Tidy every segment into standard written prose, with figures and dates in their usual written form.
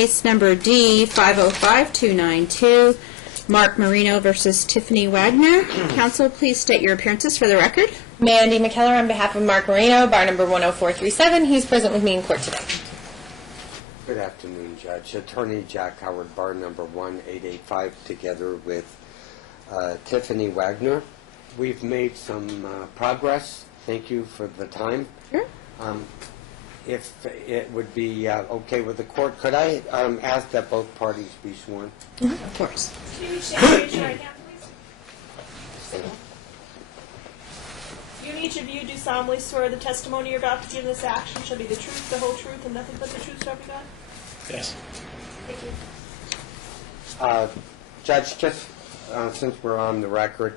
Case number D 505292, Mark Marino versus Tiffany Wagner. Counsel, please state your appearances for the record. Mandy McKellar on behalf of Mark Marino, bar number 10437. He's present with me in court today. Good afternoon, Judge. Attorney Jack Howard, bar number 1885, together with Tiffany Wagner. We've made some progress. Thank you for the time. Sure. If it would be okay with the court, could I ask that both parties be sworn? Mm-hmm. Of course. Can you raise your right hand, please? You and each of you do solemnly swear the testimony you're about to give in this action shall be the truth, the whole truth, and nothing but the truth, so help you God? Yes. Thank you. Judge, just since we're on the record,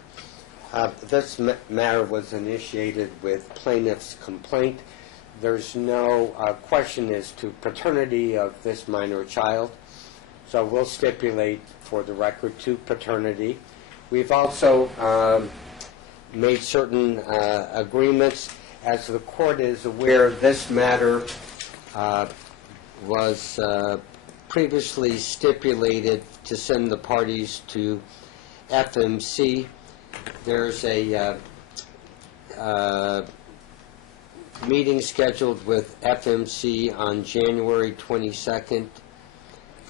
this matter was initiated with plaintiff's complaint. There's no question as to paternity of this minor child, so we'll stipulate for the record to paternity. We've also made certain agreements. As the court is aware, this matter was previously stipulated to send the parties to FMC. There's a meeting scheduled with FMC on January 22nd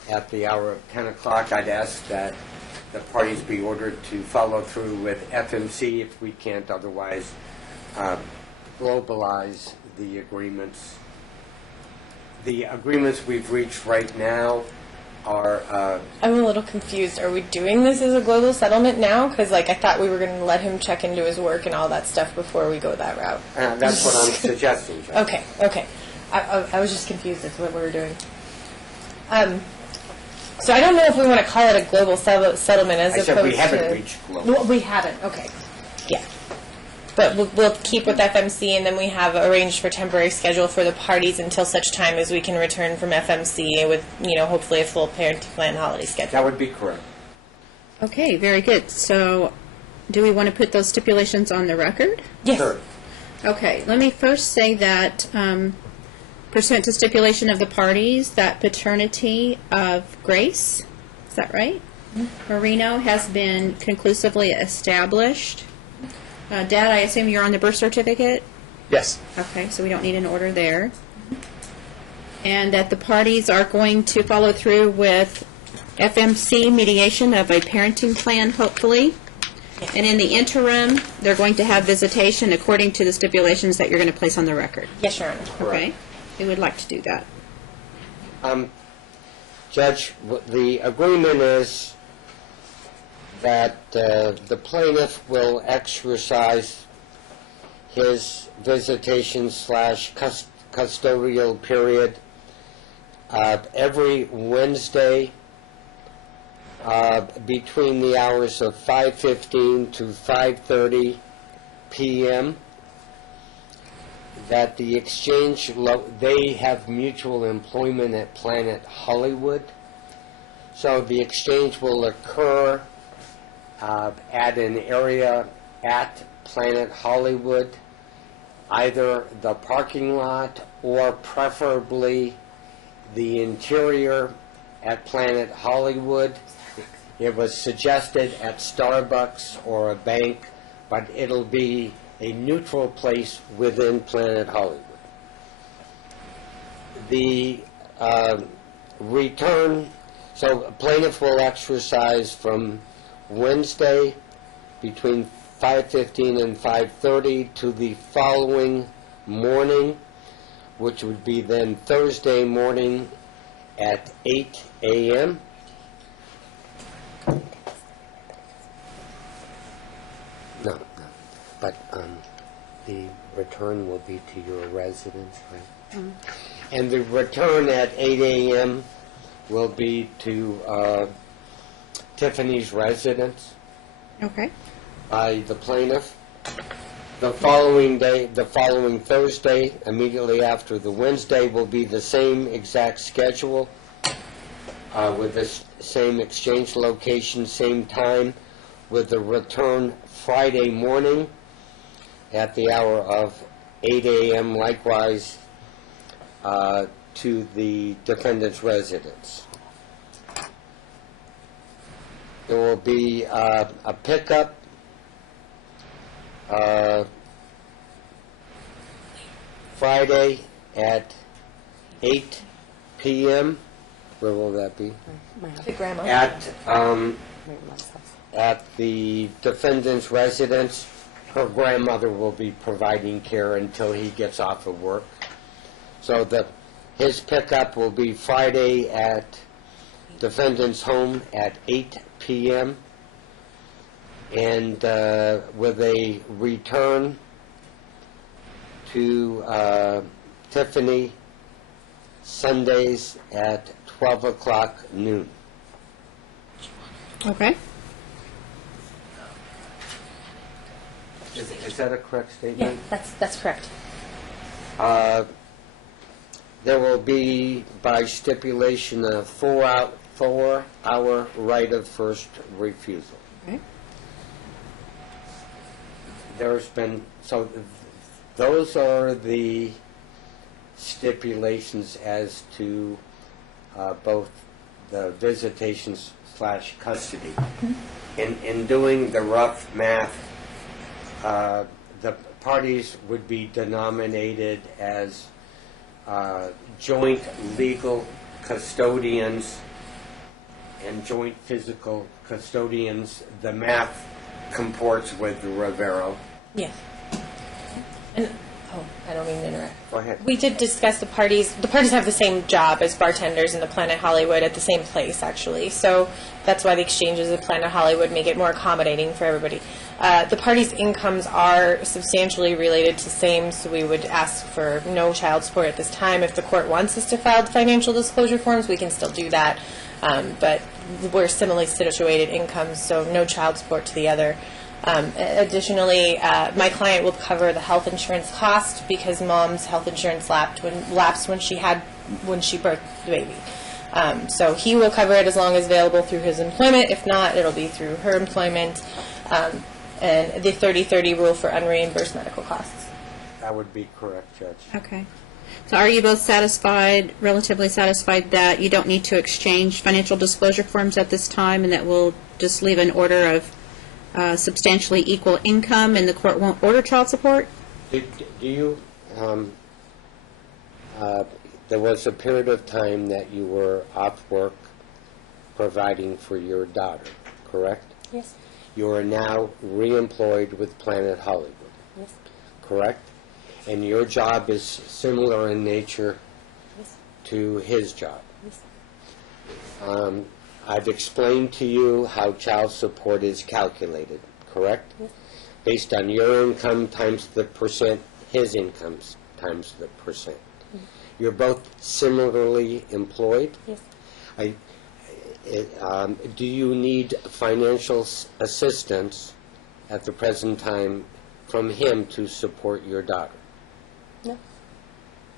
at the hour of 10 o'clock. I'd ask that the parties be ordered to follow through with FMC if we can't otherwise globalize the agreements. The agreements we've reached right now are... I'm a little confused. Are we doing this as a global settlement now? Because, I thought we were going to let him check into his work and all that stuff before we go that route. that's what I'm suggesting, Judge. Okay. I was just confused as to what we were doing. So I don't know if we want to call it a global settlement as opposed to... I said we haven't reached global. Well, we haven't. Okay. Yeah. But we'll keep with FMC, and then we have arranged for temporary schedule for the parties until such time as we can return from FMC with, hopefully a full parent plan holiday schedule. That would be correct. Okay, very good. So, do we want to put those stipulations on the record? Yes. Sure. Okay, let me first say that pursuant to stipulation of the parties, that paternity of Grace, is that right? Mm-hmm. Marino has been conclusively established. Dad, I assume you're on the birth certificate? Yes. Okay, so we don't need an order there. And that the parties are going to follow through with FMC mediation of a parenting plan, hopefully. And in the interim, they're going to have visitation according to the stipulations that you're going to place on the record. Yes, Your Honor. Okay. We would like to do that. Judge, the agreement is that the plaintiff will exercise his visitation/custodial period every Wednesday between the hours of 5:15 to 5:30 p.m. That the exchange, they have mutual employment at Planet Hollywood, so the exchange will occur at an area at Planet Hollywood, either the parking lot or preferably the interior at Planet Hollywood. It was suggested at Starbucks or a bank, but it'll be a neutral place within Planet Hollywood. The return, so plaintiff will exercise from Wednesday between 5:15 and 5:30 to the following morning, which would be then Thursday morning at 8 a.m. No, but the return will be to your residence, right? Mm-hmm. And the return at 8 a.m. will be to Tiffany's residence. Okay. By the plaintiff. The following Thursday, immediately after the Wednesday, will be the same exact schedule with the same exchange location, same time, with the return Friday morning at the hour of 8 a.m. Likewise, to the defendant's residence. There will be a pickup Friday at 8 p.m. Where will that be? The grandma. At the defendant's residence. Her grandmother will be providing care until he gets off of work. So his pickup will be Friday at defendant's home at 8 p.m. and with a return to Tiffany Sundays at 12 o'clock noon. Okay. Is that a correct statement? Yeah, that's correct. There will be, by stipulation, a 4-hour right of first refusal. Okay. So those are the stipulations as to both the visitations / custody. In doing the rough math, the parties would be denominated as joint legal custodians and joint physical custodians. The math comports with Rivero. Yes. And I don't mean to interrupt. Go ahead. We did discuss the parties. The parties have the same job as bartenders in the Planet Hollywood at the same place, actually. So that's why the exchanges at Planet Hollywood make it more accommodating for everybody. The parties' incomes are substantially related to same, so we would ask for no child support at this time. If the court wants us to file financial disclosure forms, we can still do that. But we're similarly situated incomes, so no child support to the other. Additionally, my client will cover the health insurance cost because mom's health insurance lapsed when she birthed the baby. So he will cover it as long as available through his employment. If not, it'll be through her employment. And the 30-30 rule for unreimbursed medical costs. That would be correct, Judge. Okay. So are you both satisfied, relatively satisfied, that you don't need to exchange financial disclosure forms at this time and that we'll just leave an order of substantially equal income and the court won't order child support? Do you, there was a period of time that you were off work providing for your daughter, correct? Yes. You are now reemployed with Planet Hollywood, Yes. correct? And your job is similar in nature Yes. to his job. Yes. I've explained to you how child support is calculated, correct? Yes. Based on your income times the percent, his income times the percent. You're both similarly employed? Yes. Do you need financial assistance at the present time from him to support your daughter? No.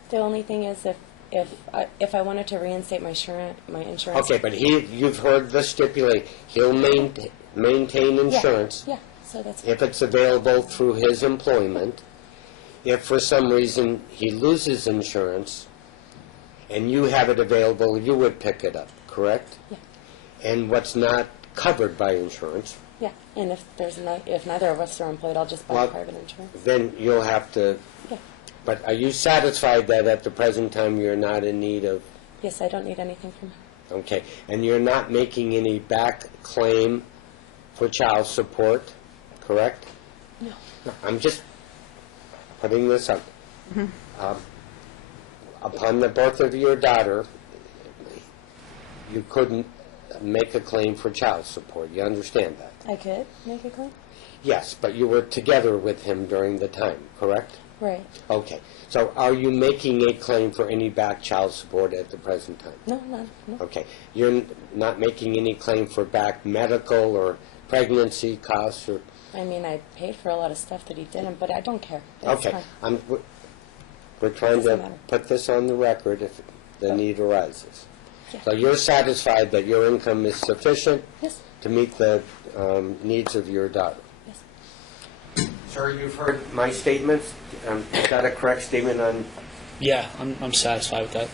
The only thing is if I wanted to reinstate my insurance. Okay, but you've heard the stipulate. He'll maintain insurance. Yeah. So that's. If it's available through his employment. If for some reason he loses insurance and you have it available, you would pick it up, correct? Yeah. And what's not covered by insurance, Yeah. And if neither of us are employed, I'll just buy Well- private insurance. then you'll have to. Yeah. But are you satisfied that at the present time you're not in need of, Yes, I don't need anything from him. okay, and you're not making any back claim for child support, correct? No. No, I'm just putting this up. Upon the birth of your daughter, you couldn't make a claim for child support. You understand that? I could make a claim. Yes, but you were together with him during the time, correct? Right. Okay. So are you making a claim for any back child support at the present time? No, none. No. Okay. You're not making any claim for back medical or pregnancy costs or... I mean, I paid for a lot of stuff that he didn't, but I don't care. It's Okay. fine. We're trying Doesn't to matter. put this on the record if the need arises. Yeah. So you're satisfied that your income is sufficient Yes. to meet the needs of your daughter? Yes. Sir, you've heard my statements. Is that a correct statement on... Yeah, I'm satisfied with that.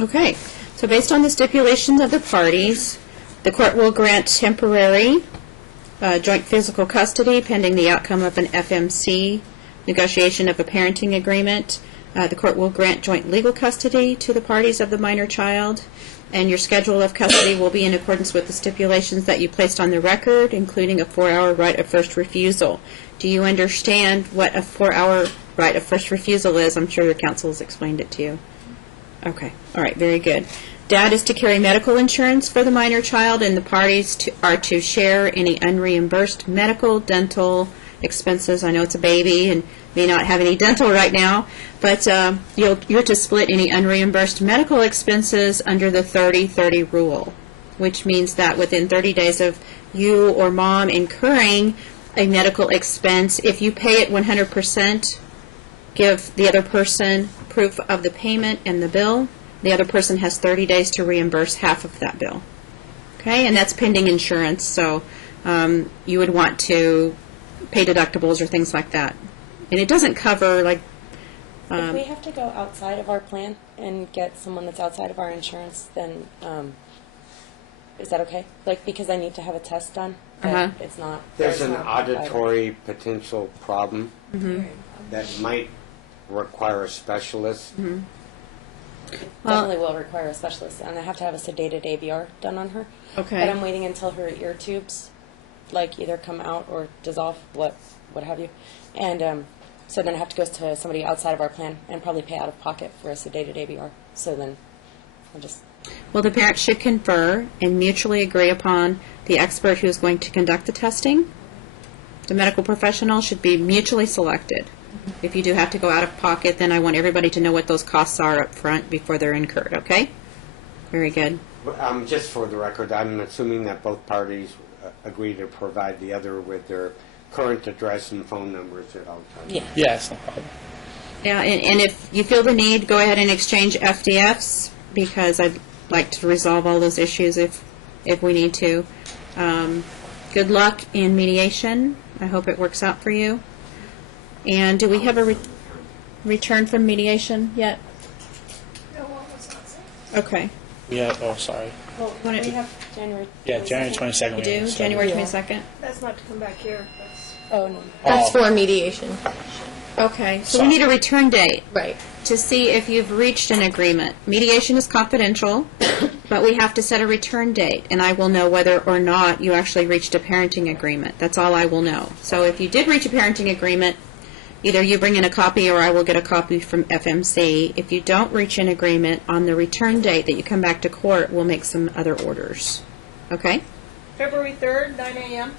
Okay, so based on the stipulations of the parties, the court will grant temporary joint physical custody pending the outcome of an FMC negotiation of a parenting agreement. The court will grant joint legal custody to the parties of the minor child, and your schedule of custody will be in accordance with the stipulations that you placed on the record, including a 4-hour right of first refusal. Do you understand what a 4-hour right of first refusal is? I'm sure your counsel has explained it to you. Okay, all right, very good. Dad is to carry medical insurance for the minor child, and the parties are to share any unreimbursed medical, dental expenses. I know it's a baby and may not have any dental right now, but you're to split any unreimbursed medical expenses under the 30-30 rule, which means that within 30 days of you or mom incurring a medical expense, if you pay it 100%, give the other person proof of the payment and the bill. The other person has 30 days to reimburse half of that bill. Okay, and that's pending insurance, so you would want to pay deductibles or things like that. And it doesn't cover, like... If we have to go outside of our plan and get someone that's outside of our insurance, then is that okay? Like, because I need to have a test done, but it's not... There's an not auditory potential problem that might require a specialist. Definitely will require a specialist, and I have to have a sedated ABR done on her. Okay. But I'm waiting until her ear tubes, like, either come out or dissolve, what have you. And so then I have to go to somebody outside of our plan and probably pay out of pocket for a sedated ABR. So then I'll just... Well, the parents should confer and mutually agree upon the expert who is going to conduct the testing. The medical professional should be mutually selected. If you do have to go out of pocket, then I want everybody to know what those costs are up front before they're incurred, okay? Very good. Just for the record, I'm assuming that both parties agree to provide the other with their current address and phone numbers at all times. Yeah. Yes, no problem. Yeah, and if you feel the need, go ahead and exchange FDFs, because I'd like to resolve all those issues if we need to. Good luck in mediation. I hope it works out for you. And do we have a return from mediation yet? No, what was that? Okay. Yeah, oh, sorry. Well, Wanna- we have January... Yeah, January 22nd. You do? so- January Yeah. 22nd? That's not to come back here. That's Oh, no. That's for mediation. Okay. So we need a return date Right. to see if you've reached an agreement. Mediation is confidential, but we have to set a return date, and I will know whether or not you actually reached a parenting agreement. That's all I will know. So if you did reach a parenting agreement, either you bring in a copy or I will get a copy from FMC. If you don't reach an agreement on the return date that you come back to court, we'll make some other orders. Okay? February 3rd, 9 a.m.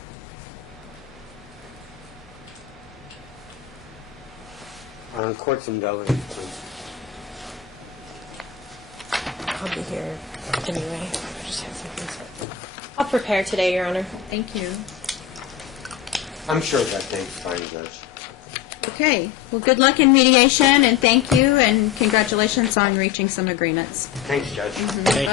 On courts and delegates, please. I'll be here anyway. I just have some things. I'll prepare today, Your Honor. Thank you. I'm sure that date's fine, Judge. Okay. Well, good luck in mediation, and thank you, and congratulations on reaching some agreements. Thanks, Judge. Thank you.